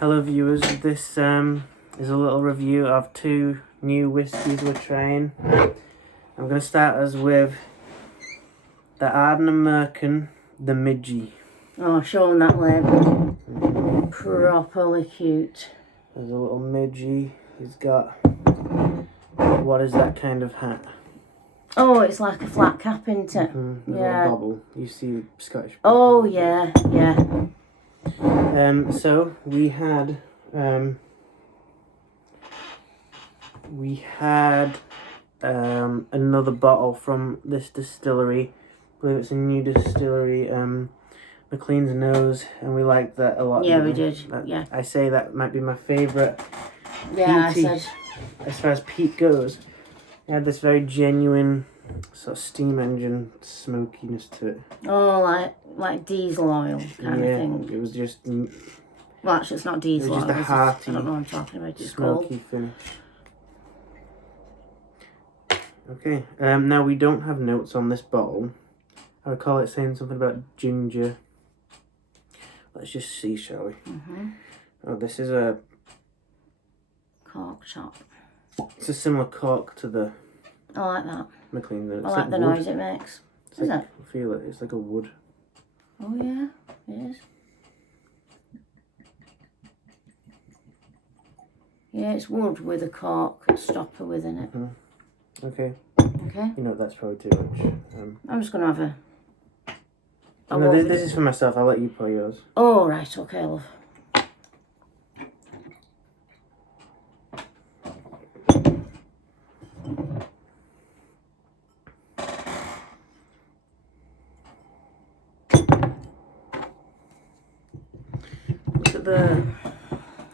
Hello viewers, this is a little review of 2 new whiskies we're trying. I'm going to start us with the Ardnamurchan, the Midgie. Oh, show them that label. Properly cute. There's a little Midgie. He's got, what is that kind of hat? Oh, it's like a flat cap, isn't it? Mm-hmm. Yeah. Little bobble. You see Scottish. Oh, yeah, yeah. So we had another bottle from this distillery. I believe it's a new distillery, McLean's Nose, and we liked that a lot. Yeah, we did. Yeah. I say that might be my favourite. Yeah, peaty, I said. as far as peat goes, it had this very genuine sort of steam engine smokiness to it. Oh, like diesel oil kind of thing. It was just. Well, actually, it's not diesel oil. It was just a hearty, I don't know what I'm talking about. It's smoky finish. Okay, now we don't have notes on this bottle. I recall it saying something about ginger. Let's just see, shall we? Oh, this is a cork top. It's a similar cork to the. I like that. McLean Nose. I like the wood. noise it makes. Is it? I feel it. It's like a wood. Oh yeah, it is. Yeah, it's wood with a cork stopper within it. Okay. Okay. You know, that's probably too much. I'm just going to have a... No, this is for myself. I'll let you pour yours. Oh, right. Okay, love.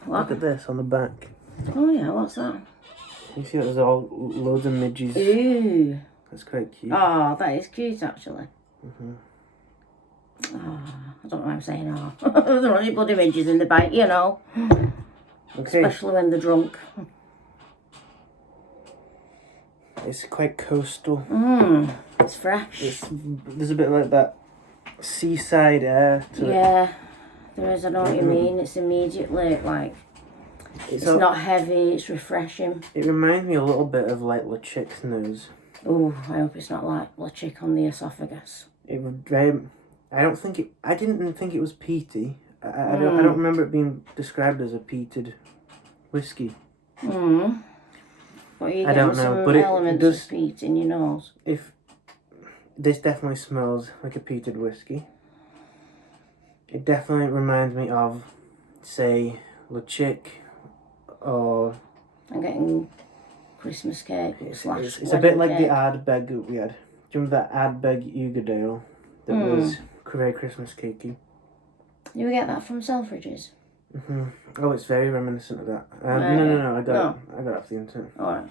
Look at this on the back. Oh yeah, what's that? You see that there's all loads of midges. Ooh. That's quite cute. Oh, that is cute actually. Oh, I don't know why I'm saying oh. There are only bloody midges in the bike, you know. Okay. Especially when they're drunk. It's quite coastal. It's fresh. There's a bit like that seaside air to it. Yeah, there is. I know what you mean. It's immediately like... It's not heavy, it's refreshing. It reminds me a little bit of like LeChic's nose. Oh, I hope it's not like LeChic on the esophagus. It would very... I didn't think it was peaty. I don't remember it being described as a peated whiskey. But you I don't know, some but elements it does, of peat in your nose. This definitely smells like a peated whiskey. It definitely reminds me of, say, LeChic. Or I'm getting Christmas cake it's a bit like the Ardbeg that we had. Do you remember that Ardbeg Ugadale that was very Christmas cakey? You get that from Selfridges? Oh, it's very reminiscent of that. No, I got it off the internet. Alright.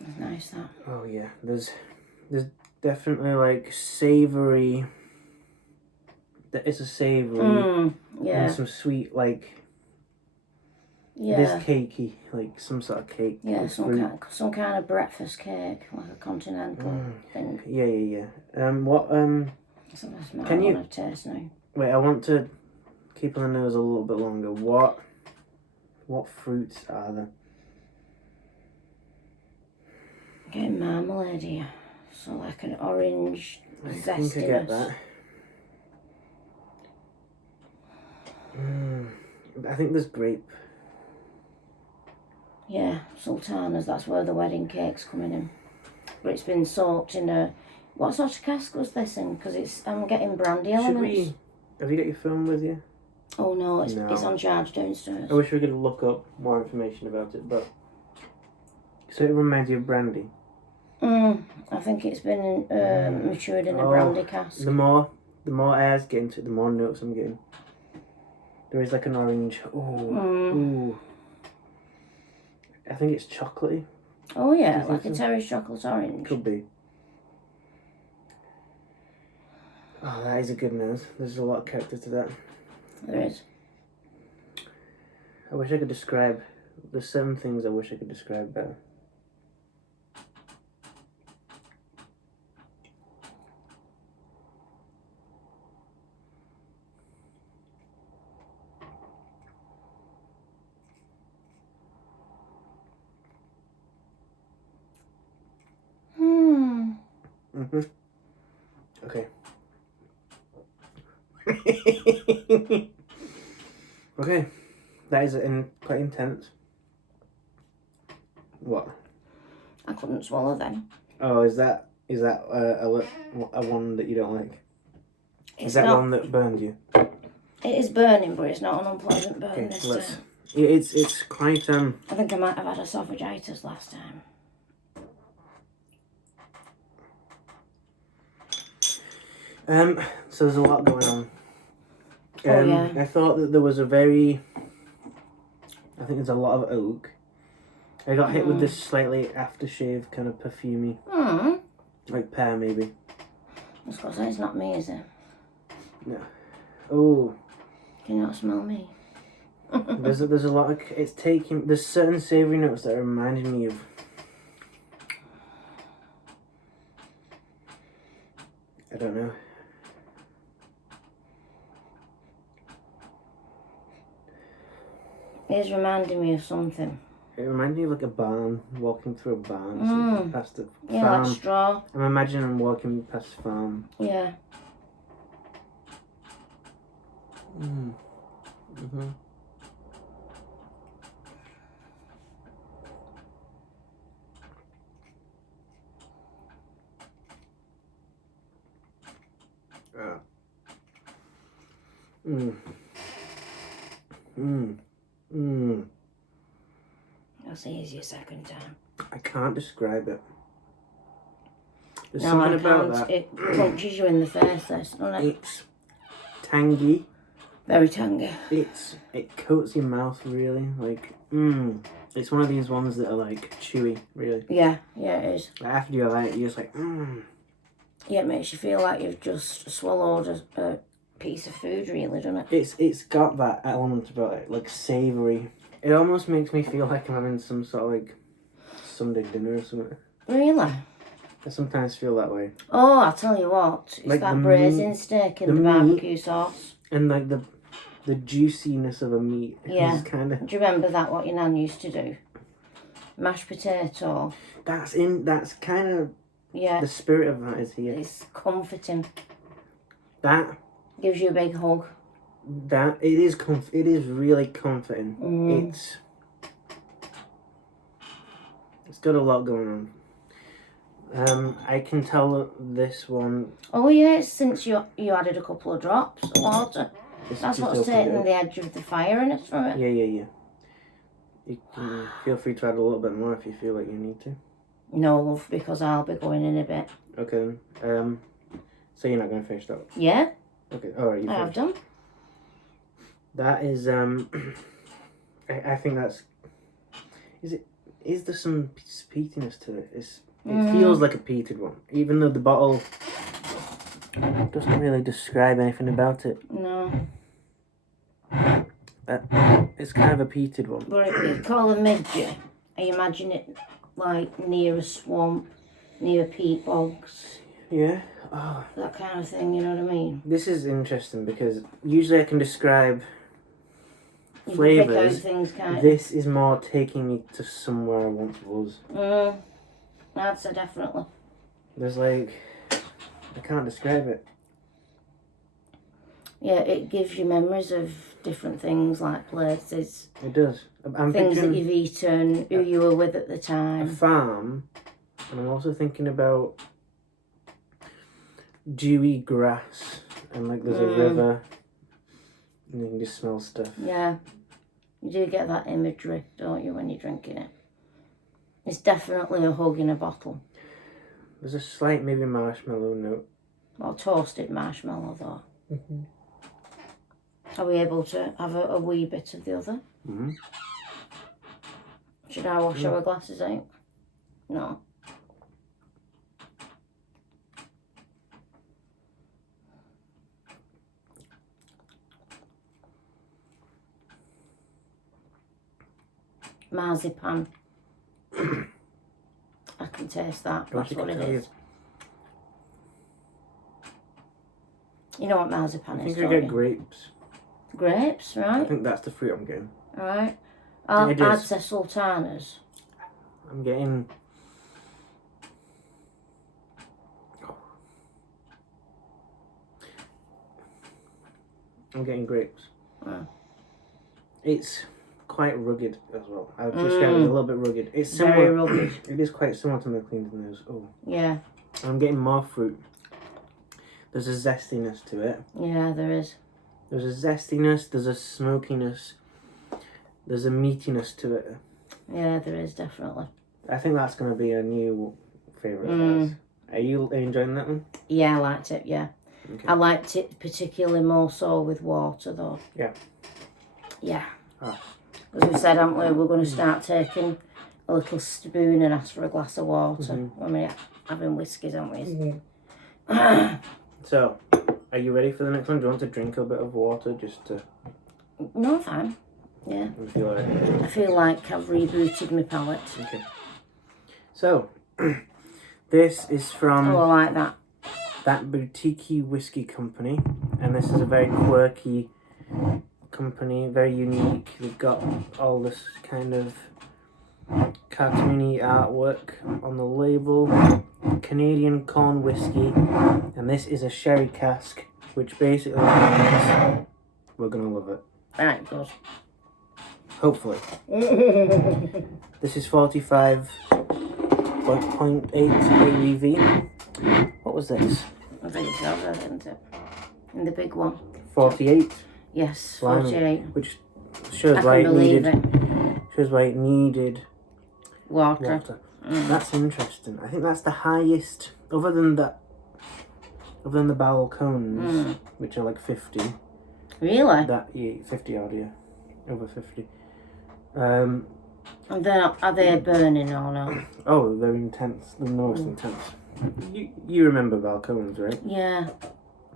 That's nice, that. Oh yeah, there's definitely like savoury. It's a savoury. Yeah. And some sweet like. Yeah. It is cakey, like some sort of cake. Yeah, some kind of breakfast cake, like a continental thing. Yeah. What Can you taste now? Wait, I want to keep on the nose a little bit longer. What fruits are there? I'm getting marmalade here. So like an orange zestiness. I think I get that. I think there's grape. Yeah, sultanas, that's where the wedding cake's coming in. But it's been soaked in a... What sort of cask was this in? Because I'm getting brandy elements. Have you got your phone with you? Oh no, it's on charge downstairs. I wish we could look up more information about it, but... So it reminds you of brandy? I think it's been matured in a brandy cask. The more air's getting to it, the more notes I'm getting. There is like an orange... Ooh. I think it's chocolatey. Oh yeah, like a Terry's chocolate orange. Could be. Oh, that is a good nose. There's a lot of character to that. There is. I wish I could describe... There's 7 things I wish I could describe better. Okay. Okay. That is quite intense. What? I couldn't swallow them. Oh, is that a one that you don't like? It's Is that not, one that burned you? It is burning, but it's not an unpleasant burn Okay, this let's. time. It's quite I think I might have had esophagitis last time. So there's a lot going on. Oh yeah. I thought that there was I think there's a lot of oak. I got hit with this slightly aftershave kind of perfumey. Like pear maybe. I was gonna say it's not me, is it? No. Oh. Can you not smell me? There's a lot of there's certain savoury notes that are reminding me of I don't know. It's reminding me of something. It reminds me of like a barn, walking through a barn, something past a farm. Yeah, like straw. I'm imagining I'm walking past a farm. Yeah. I'll say it's your second time. I can't describe it. There's No, something I about can't. that. It punches you in the face, this, doesn't it? It's tangy. Very tangy. It coats your mouth really. Like, it's one of these ones that are like chewy, really. Yeah, it is. Like after you have it, you're just like, Yeah, it makes you feel like you've just swallowed a piece of food, really, doesn't it? It's got that element about it, like savoury. It almost makes me feel like I'm having some sort of like Sunday dinner or something. Really? I sometimes feel that way. Oh, I'll tell you what. It's Like that braising steak in the barbecue sauce. And like the juiciness of a meat. Yeah. Kind of. Do you remember that, what your nan used to do? Mashed potato. That's kind of... Yeah. The spirit of that is here. It's comforting. That... Gives you a big hug. It is really comforting. It's got a lot going on. I can tell this one... Oh yeah, it's since you added a couple of drops of water. That's what's taking the edge of the firiness from it. Yeah. You can feel free to add a little bit more if you feel like you need to. No, love, because I'll be going in a bit. Okay then. So you're not going to finish that? Yeah. Okay, alright. I have done. That is, I think that's... Is there some peatiness to it? It feels like a peated one, even though the bottle doesn't really describe anything about it. No. It's kind of a peated one. But it's called a Midgie. I imagine it like near a swamp, near peat bogs. Yeah. Oh. That kind of thing, you know what I mean? This is interesting because usually I can describe flavours. Things kind of. This is more taking me to somewhere I once was. I'd say definitely. There's like... I can't describe it. Yeah, it gives you memories of different things, like places. It does. I'm things that you've eaten, who you were with at the time. A farm, and I'm also thinking about dewy grass, and like there's a river, and you can just smell stuff. Yeah, you do get that imagery, don't you, when you're drinking it? It's definitely a hug in a bottle. There's a slight maybe marshmallow note. Or toasted marshmallow though. Are we able to have a wee bit of the other? Should I wash our glasses out? No. Marzipan. I can taste that. That's what it is. You know what marzipan is, I think I get grapes. Grapes, right? I think that's the fruit I'm getting. Alright. I'd say sultanas. I'm getting... Oh, I'm getting grapes. Mm. It's quite rugged as well. I would describe it as a little bit rugged. It's similar. Very rugged. It is quite similar to McLean's nose. Oh. Yeah. I'm getting more fruit. There's a zestiness to it. Yeah, there is. There's a zestiness, there's a smokiness, there's a meatiness to it. Yeah, there is, definitely. I think that's going to be a new favourite of ours. Are you enjoying that one? Yeah, I liked it, yeah. Okay. I liked it particularly more so with water, though. Yeah. Yeah. Ah. As we said, haven't we, we're going to start taking a little spoon and ask for a glass of water when we're having whiskies, aren't we? So, are you ready for the next one? Do you want to drink a bit of water just to... No, fine. Yeah. You feel like... I feel like I've rebooted my palate. Okay. So, this is from... Oh, I like that. That Boutiquey whiskey company. And this is a very quirky company, very unique. They've got all this kind of cartoony artwork on the label. Canadian corn whiskey, and this is a sherry cask, which basically means we're gonna love it. Right, good. Hopefully. This is 45.8 ABV. What was this? I think it's over, isn't it? In the big one. 48. Yes, Blimey. 48. Which shows I why can it believe needed. it. Shows why it needed Water. That's interesting. I think that's the highest, other than the balconies, which are like 50. Really? That 50 odd, yeah, over 50. And then are they burning or not? Oh, they're intense. The most intense. You remember balconies, right? Yeah.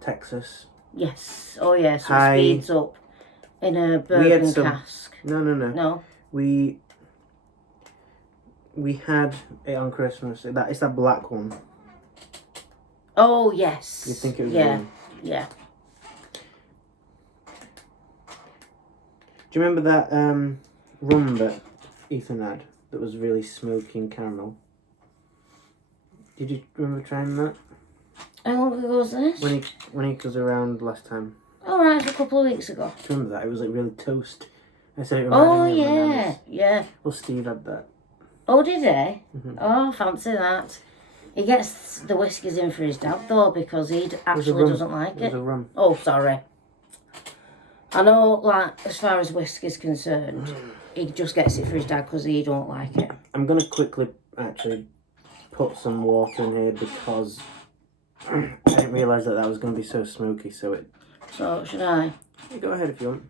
Texas. Yes. Oh yes. So High. it speeds up in a bourbon cask. No. No. We had it on Christmas. It's that black one. Oh yes. You think it was yeah. one? Yeah. Do you remember that rum that Ethan had that was really smoky and caramel? Did you remember trying that? How long ago was this? When he was around last time. Oh right, a couple of weeks ago. Do you remember that? It was like really toast. I said it Oh reminded me of yeah, bananas. yeah. Well, Steve had that. Oh, did he? Oh, fancy that. He gets the whiskies in for his dad though because he actually doesn't like It was it. a rum. Oh, sorry. I know, like, as far as whiskey's concerned, he just gets it for his dad because he don't like it. I'm going to quickly actually put some water in here because I didn't realise that was going to be so smoky, so it... So, should I? Yeah, go ahead if you want.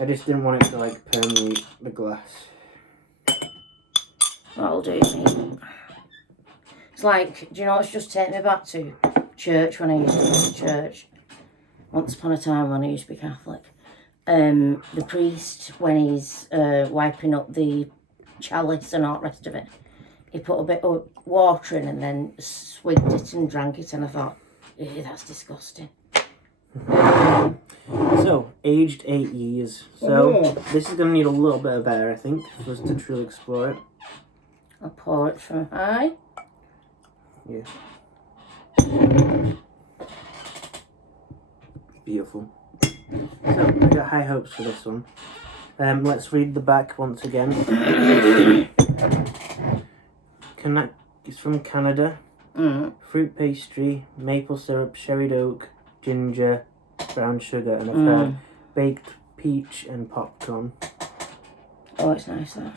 I just didn't want it to, like, permeate the glass. That'll do, mate. It's like, do you know what's just taken me back to? Church, when I used to go to church. Once upon a time when I used to be Catholic. The priest, when he's wiping up the chalice and all the rest of it, he put a bit of water in and then swigged it and drank it, and I thought, ew, that's disgusting. So, aged 8 years. So, this is going to need a little bit of air, I think, for us to truly explore it. I'll pour it from high. Yeah. Beautiful. So, I got high hopes for this one. Let's read the back once again. It's from Canada. Fruit pastry, maple syrup, sherried oak, ginger, brown sugar, and I've heard baked peach and popcorn. Oh, it's nice though.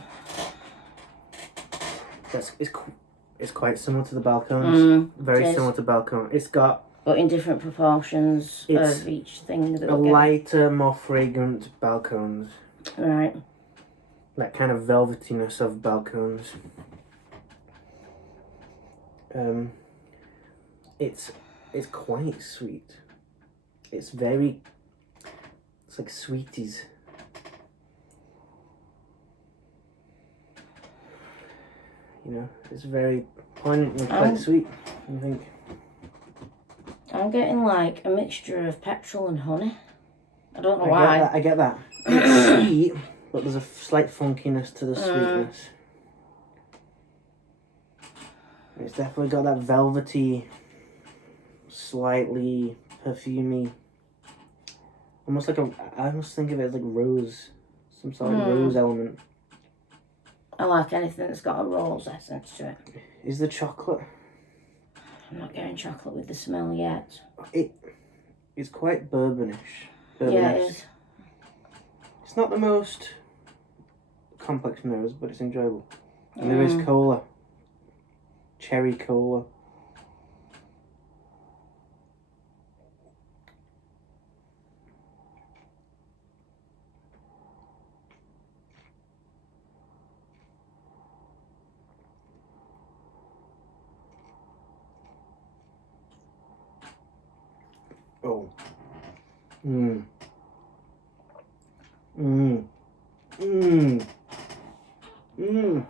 It's quite similar to the balconies. Very it similar to balcony. It's got... But in different proportions of each thing. That a lighter, more fragrant balconies. Right. That kind of velvetiness of balconies. It's quite sweet. It's like sweeties. You know, it's very poignantly quite sweet, I think. I'm getting like a mixture of petrol and honey. I don't know why. I get that. It's sweet, but there's a slight funkiness to the sweetness. It's definitely got that velvety, slightly perfumey almost like I almost think of it as like rose, some sort of rose element. I like anything that's got a rose essence to it. Is the chocolate? I'm not getting chocolate with the smell yet. It's quite bourbonish. Yeah, it is. It's not the most complex nose, but it's enjoyable. And there is cola. Cherry cola. Oh. Mmm. Mmm. Mmm. Mmm.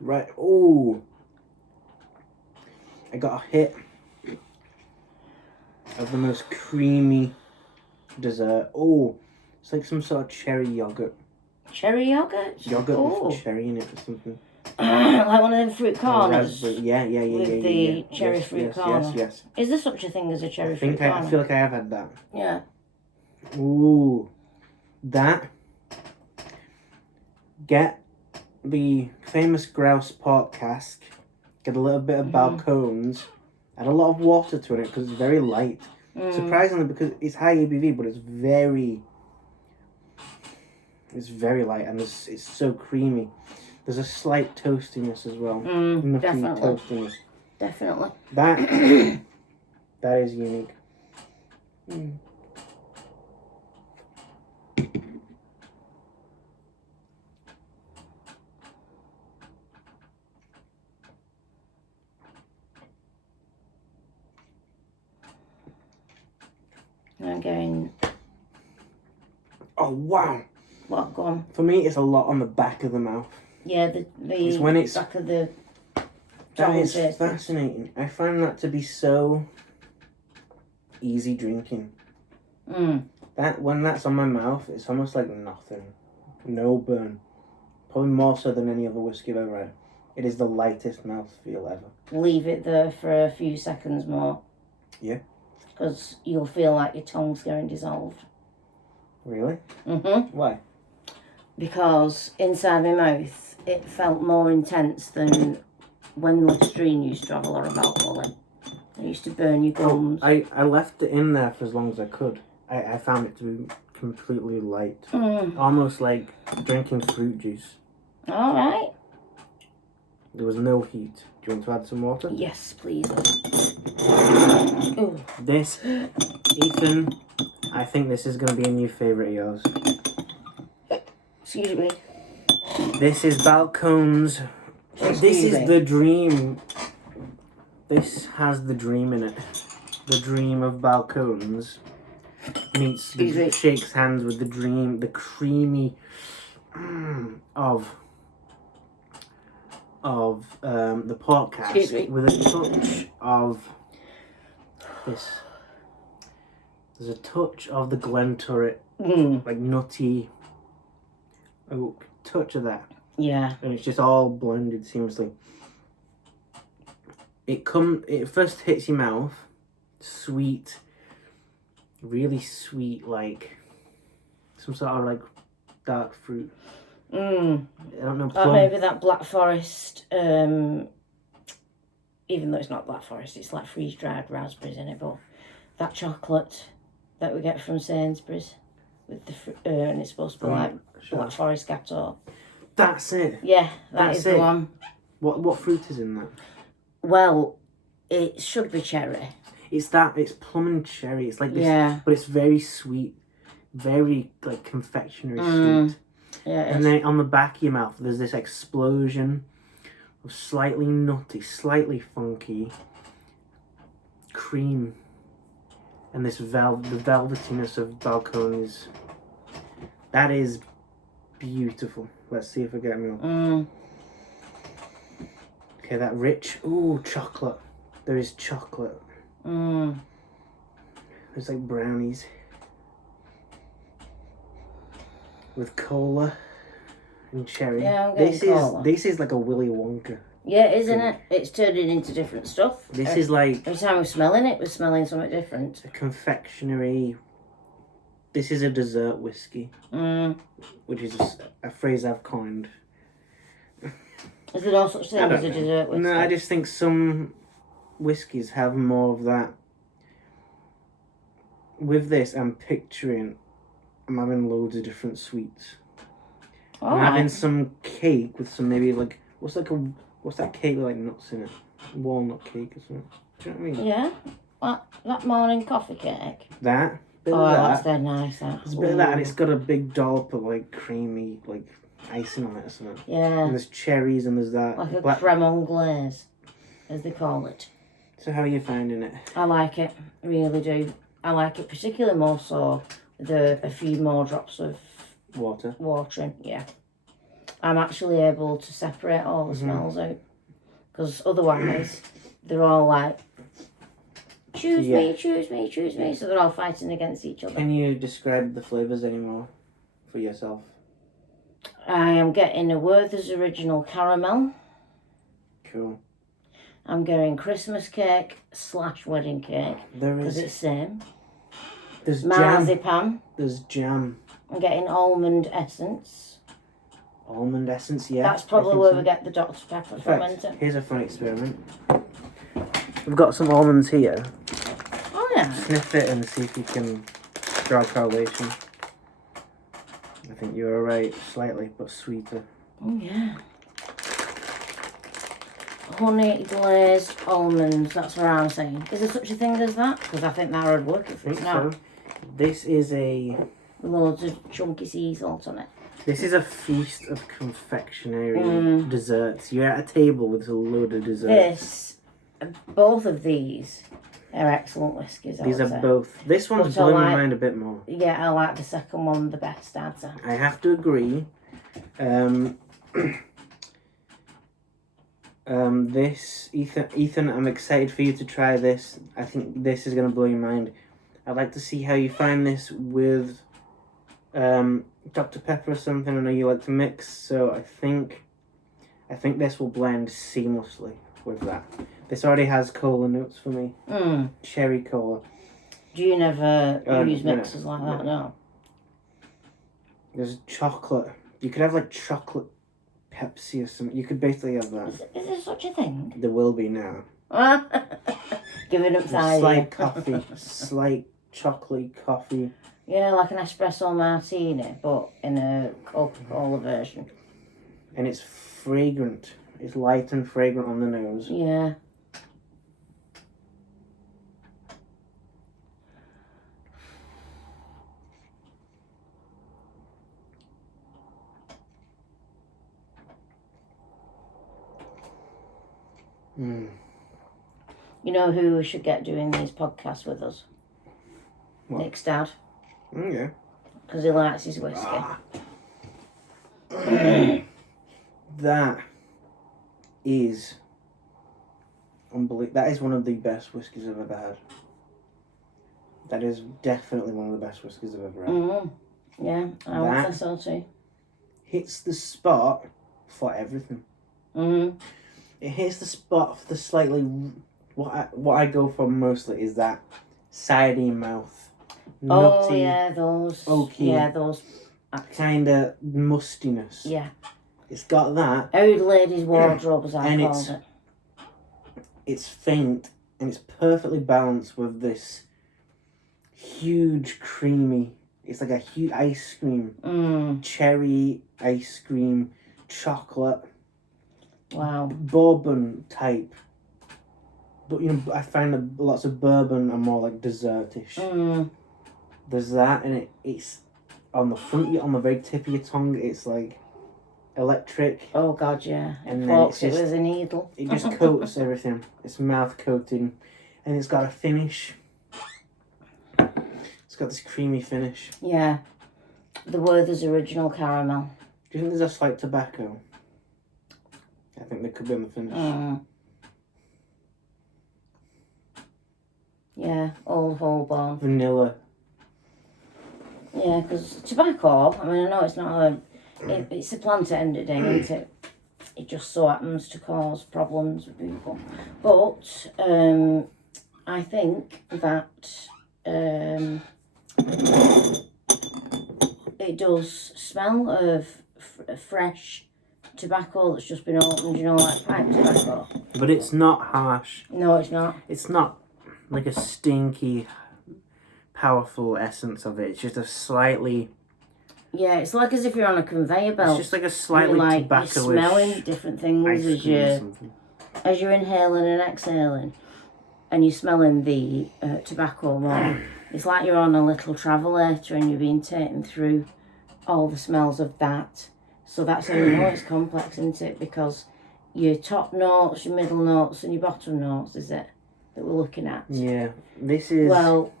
Right. Oh. I got a hit of the most creamy dessert. Oh. It's like some sort of cherry yogurt. Cherry yogurt? Yogurt with cherry in it or something. Like one of them fruit corners? Yeah. With the cherry fruit corner? Yes. Is there such a thing as a cherry fruit corner? I feel like I have had that. Yeah. Ooh. That. Get the famous grouse pork cask. Get a little bit of balcones. Add a lot of water to it because it's very light. Surprisingly, because it's high ABV, but it's very light and it's so creamy. There's a slight toastiness as well. Definitely. Toastiness. Definitely. That is unique. I'm going... Oh, wow. What, go on? For me, it's a lot on the back of the mouth. Yeah, the it's when it's back of the... That is fascinating. I find that to be so easy drinking. When that's on my mouth, it's almost like nothing. No burn. Probably more so than any other whiskey I've ever had. It is the lightest mouthfeel ever. Leave it there for a few seconds more. Yeah. Because you'll feel like your tongue's going dissolved. Really? Why? Because inside my mouth, it felt more intense than when Listerine used to have a lot of alcohol in. It used to burn your gums. I left it in there for as long as I could. I found it to be completely light. Almost like drinking fruit juice. Alright. There was no heat. Do you want to add some water? Yes, please. Ooh. This, Ethan, I think this is going to be a new favourite of yours. Excuse me. This is Balcones. This is the dream. This has the dream in it. The dream of Balcones meets shakes hands with the dream, the creamy of the pork cask with a touch of this. There's a touch of the Glenturret, like nutty oak, touch of that. Yeah. And it's just all blended seamlessly. It first hits your mouth, sweet, really sweet, like some sort of like dark fruit. I don't know. Plum. Maybe that Black Forest. Even though it's not Black Forest, it's like freeze dried raspberries in it. But that chocolate that we get from Sainsbury's with the and it's supposed to be like Black Forest Gateau. That's it. Yeah, that's the one. What fruit is in that? Well, it should be cherry. It's plum and cherry. It's like this, but it's very sweet, very like confectionery sweet. Yeah. And then on the back of your mouth, there's this explosion of slightly nutty, slightly funky cream, and this the velvetiness of Balcones. That is beautiful. Let's see if I get more. Okay, that rich, chocolate. There is chocolate. There's like brownies with cola and cherry. Yeah, I'm getting cola. This is like a Willy Wonka. Yeah, isn't it? It's turning into different stuff. This is like every time we're smelling it, we're smelling something different. A confectionery This is a dessert whiskey, which is a phrase I've coined. Is there no such thing as a dessert whiskey? No, I just think some whiskies have more of that. With this, I'm having loads of different sweets. I'm having some cake with some maybe like what's that cake with like nuts in it? Walnut cake or something. Do you know what I mean? Yeah. That morning coffee cake. That. That's dead nice. There's a bit of that, and it's got a big dollop of like creamy like icing on it or something. Yeah. And there's cherries and there's that. Like a creme anglaise, as they call it. So how are you finding it? I like it, really do. I like it particularly more so with a few more drops of water in. Yeah. I'm actually able to separate all the smells out. Because otherwise, they're all like, choose me. So they're all fighting against each other. Can you describe the flavours anymore for yourself? I am getting a Werther's Original Caramel. Cool. I'm getting Christmas cake / wedding cake. Because it's same. There's marzipan. There's jam. I'm getting almond essence. Almond essence, yeah. That's probably where we get the Dr. Pepper from, isn't it? Here's a fun experiment. We've got some almonds here. Oh, yeah. Sniff it and see if you can draw a correlation. I think you're right, slightly, but sweeter. Oh, yeah. Honey glazed almonds, that's what I'm saying. Is there such a thing as that? Because I think that would work if it's not. So. This is loads of chunky sea salt on it. This is a feast of confectionery desserts. You're at a table with a load of desserts. Both of these are excellent whiskies. These are both. This one's blowing my mind a bit more. Yeah, I like the second one the best, I'd say. I have to agree. This, Ethan, I'm excited for you to try this. I think this is going to blow your mind. I'd like to see how you find this with Dr. Pepper or something. I know you like to mix, so I think this will blend seamlessly with that. This already has cola notes for me. Cherry cola. Do you never use mixers like that? No. There's chocolate. You could have like chocolate Pepsi or something. You could basically have that. Is there such a thing? There will be now. Giving up the slight coffee. Slight chocolate coffee. Yeah, like an espresso martini, but in a Coca-Cola version. And it's fragrant. It's light and fragrant on the nose. Yeah. You know who we should get doing these podcasts with us? What? Nick's dad. Yeah. Because he likes his whiskey. That is unbelievable. That is one of the best whiskies I've ever had. That is definitely one of the best whiskies I've ever had. Yeah, I would say so too. Hits the spot for everything. It hits the spot for the slightly... What I go for mostly is that sidey mouth. Nutty, oh, yeah, those... oaky. Yeah, those... Kind of mustiness. Yeah. It's got that. Old lady's wardrobe, as I called it. It's faint, and it's perfectly balanced with this huge creamy... It's like a huge ice cream. Cherry ice cream, chocolate. Wow. Bourbon type. But, you know, I find that lots of bourbon are more like dessert-ish. There's that, and it's on the front, on the very tip of your tongue, it's like electric. Oh, God, yeah. And then it's just, with a needle. It just coats everything. It's mouth coating. And it's got a finish. It's got this creamy finish. Yeah. The Werther's Original Caramel. Do you think there's a slight tobacco? I think there could be on the finish. Yeah, Old Holborn. Vanilla. Yeah, because tobacco, I mean, I know it's not it's a plant at the end of the day, isn't it? It just so happens to cause problems with people. But I think that it does smell of fresh tobacco that's just been opened, you know, like pipe tobacco. But it's not harsh. No, it's not. It's not like a stinky, powerful essence of it. It's just a slightly... Yeah, it's like as if you're on a conveyor belt. It's just like a slightly tobacco-ish... You're smelling different things as you're inhaling and exhaling. And you're smelling the tobacco more. It's like you're on a little travelator and you're being taken through all the smells of that. So that's how you know it's complex, isn't it? Because your top notes, your middle notes, and your bottom notes, is it, that we're looking at? Yeah, this is... Well,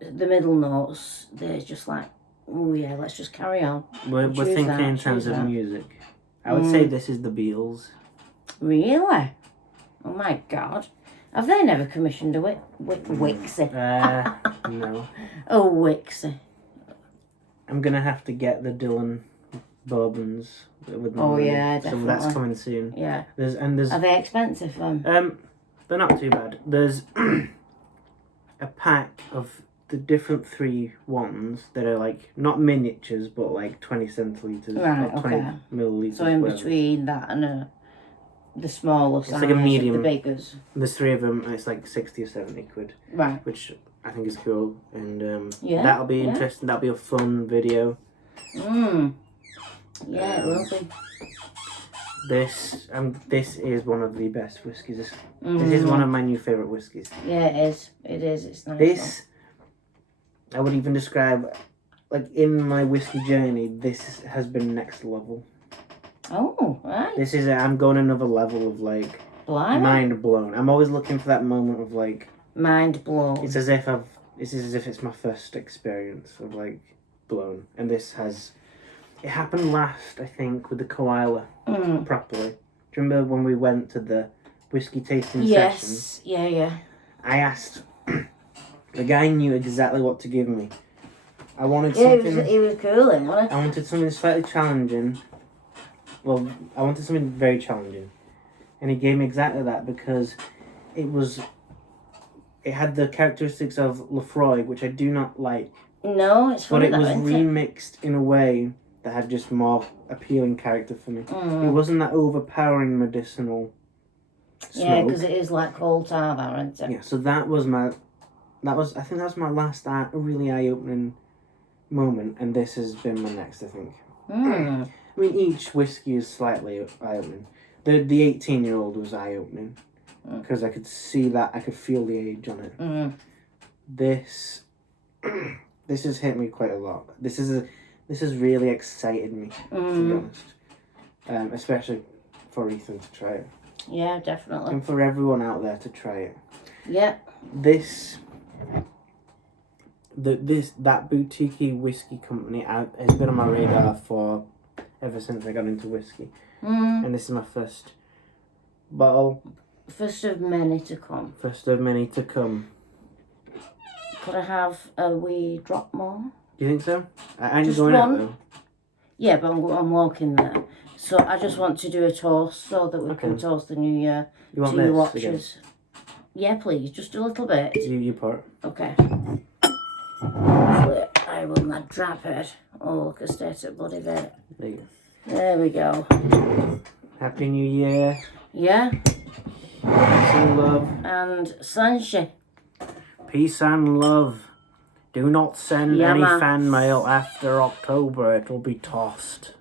the middle notes, they're just like, oh yeah, let's just carry on. We're thinking in terms of music. I would say this is the Beatles. Really? Oh my God. Have they never commissioned a Wixie? No. Oh, Wixie. I'm going to have to get the Dylan Bourbons with my Oh money. yeah, definitely. So that's coming soon. Yeah. There's Are they expensive then? They're not too bad. There's a pack of the different 3 ones that are like not miniatures but like 20 centilitres or 20 millilitres. So in between that and the smaller size, like a medium. The biggers. There's 3 of them and it's like 60 or 70 quid. Right. Which I think is cool, and yeah, that'll be interesting. That'll be a fun video. Yeah, it will be. This is one of the best whiskies. This is one of my new favourite whiskies. Yeah, it is. It is. It's nice. This, I would even describe, like in my whiskey journey, this has been next level. Oh, right. This is, I'm going another level of like, mind blown. I'm always looking for that moment of like, mind blown. It's as if it's my first experience of like blown, and this has. It happened last, I think, with the koala properly. Do you remember when we went to the whiskey tasting session? Yes. Yeah. I asked. The guy knew exactly what to give me. I wanted something. He was cool, wasn't he? I wanted something slightly challenging. Well, I wanted something very challenging, and he gave me exactly that because it had the characteristics of Lefroy, which I do not like. No, it's funny. But it was remixed in a way that had just more appealing character for me. It wasn't that overpowering medicinal smoke. Yeah, because it is like coal tar, that, isn't it? Yeah, so I think that was my last really eye-opening moment, and this has been my next, I think. I mean, each whiskey is slightly eye-opening. The 18-year-old was eye-opening, because I could see that, I could feel the age on it. This has hit me quite a lot. This has really excited me, to be honest. Especially for Ethan to try it. Yeah, definitely. And for everyone out there to try it. Yeah. That Boutiquey whiskey company has been on my radar for ever since I got into whiskey. And this is my first bottle. First of many to come. First of many to come. Could I have a wee drop more? Do you think so? I ain't Just going out one? though. Yeah, but I'm walking there. So I just want to do a toast so that we can toast the new year You want to your this watchers. Again? Yeah, please, just a little bit. You part. Okay. Hopefully I will not drop it. Oh, look, I stayed at bloody bit. There you go. There we go. Happy New Year. Yeah. Peace and love. And sunshine. Peace and love. Do not send any fan mail after October. It will be tossed.